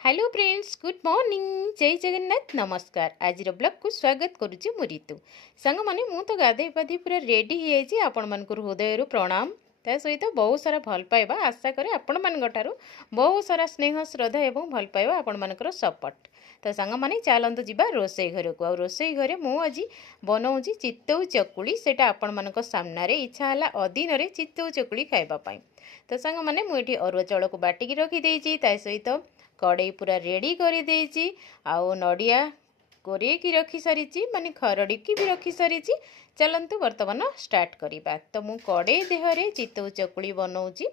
Hello friends, good morning, जय जगन्नाथ, नमस्कार। आज ब्लॉग को स्वागत करुच्ची मु ऋतु। सांग माने मु तो गाधे पाधे पूरा रेडी हो आपण मानकर हृदय प्रणाम। ता सहित बहुत सारा भल पाइबा आशा करे आपण मानकठारू बहुत सारा स्नेह श्रद्धा एवं भल पाइबा आपण मानकर सपोर्ट। तो सांग माने चलतु जीवा रोसई घर को। रोसई घरे मु आज बनाऊँगी चितौ चकुली। सेटा आपण मानक सामने इच्छा है अधीन रे चितौ चकुली खाइबा पाई। तो सांग माने मु एठी अरुआ चाउल को बाटिकी रखी देइची। ता सहित कड़े पूरा रेडी कर देइची। आउ नड़िया कोरेकी रखी सारी माने खरड़ी की भी रखी सारी। चलतु बर्तमान स्टार्ट करवा। तो मु कड़े देहरे चितौ चकुली बनाऊँगी।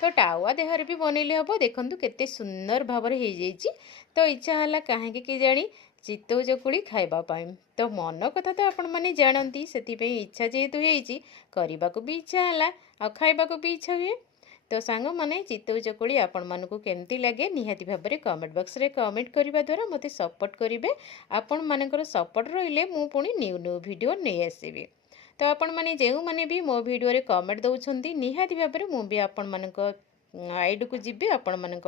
तो टावा देहरे भी बनइले हम। देखु केते सुंदर भाव हो जाइए। तो इच्छा है कहीं कि जानी चितौ चकुली खाइबा पाई। तो मन कथा तो आपण मैंने जानती से इच्छा जेहेतु करने को भी इच्छा है आ खाइबा को भी इच्छा हुए। तो सांग माने चितौ चकुली आपण मानकु केमती लगे निहाती भाव में कमेंट बॉक्स रे कमेंट करने द्वारा मते सपोर्ट करेंगे। आपण मानकर सपोर्ट रहिले मु पुणी न्यू न्यू वीडियो नहीं आसबि। तो आपण माने जेउ माने भी मो वीडियो रे कमेंट दउछंती निहाती भाव में मु भी आपण मानक आईडी को जिबे आपण मानक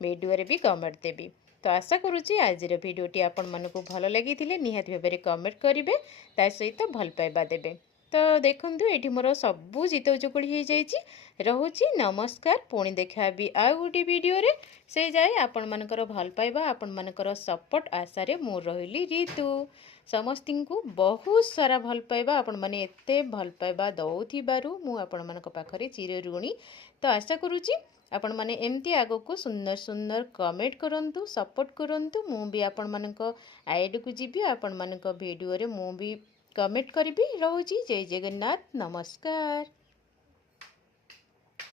वीडियो रे भी कमेंट देबी। तो आशा करुच्ची आज वीडियोटी आपण मानकु भल लगी निहाती भाव में कमेंट करेंगे। ता सहित भल पाइबा देबे। तो देखु ये मोर सबू चितौ चकुली हो जाइए। रोची नमस्कार, पुणी देखा भी आउ गोटे वीडियो रे। से जाए आपण मानकर भल पाइबा आपण मानकर सपोर्ट आशा रे मु रहिली ऋतु। समस्त को बहुत सारा भल पाइबा आपण माने एते भल पाइबा दउथिबारु मु आपण मानक पाखरे चिर ऋणी। तो आशा करुच्ची आपण माने एमती आगो को सुंदर सुंदर कमेंट करंतु, सपोर्ट करंतु। मु भी आपण मानक आईडी को जिबी आपण मानक वीडियो रे मु भी कमेंट करी। रोची जय जगन्नाथ, नमस्कार।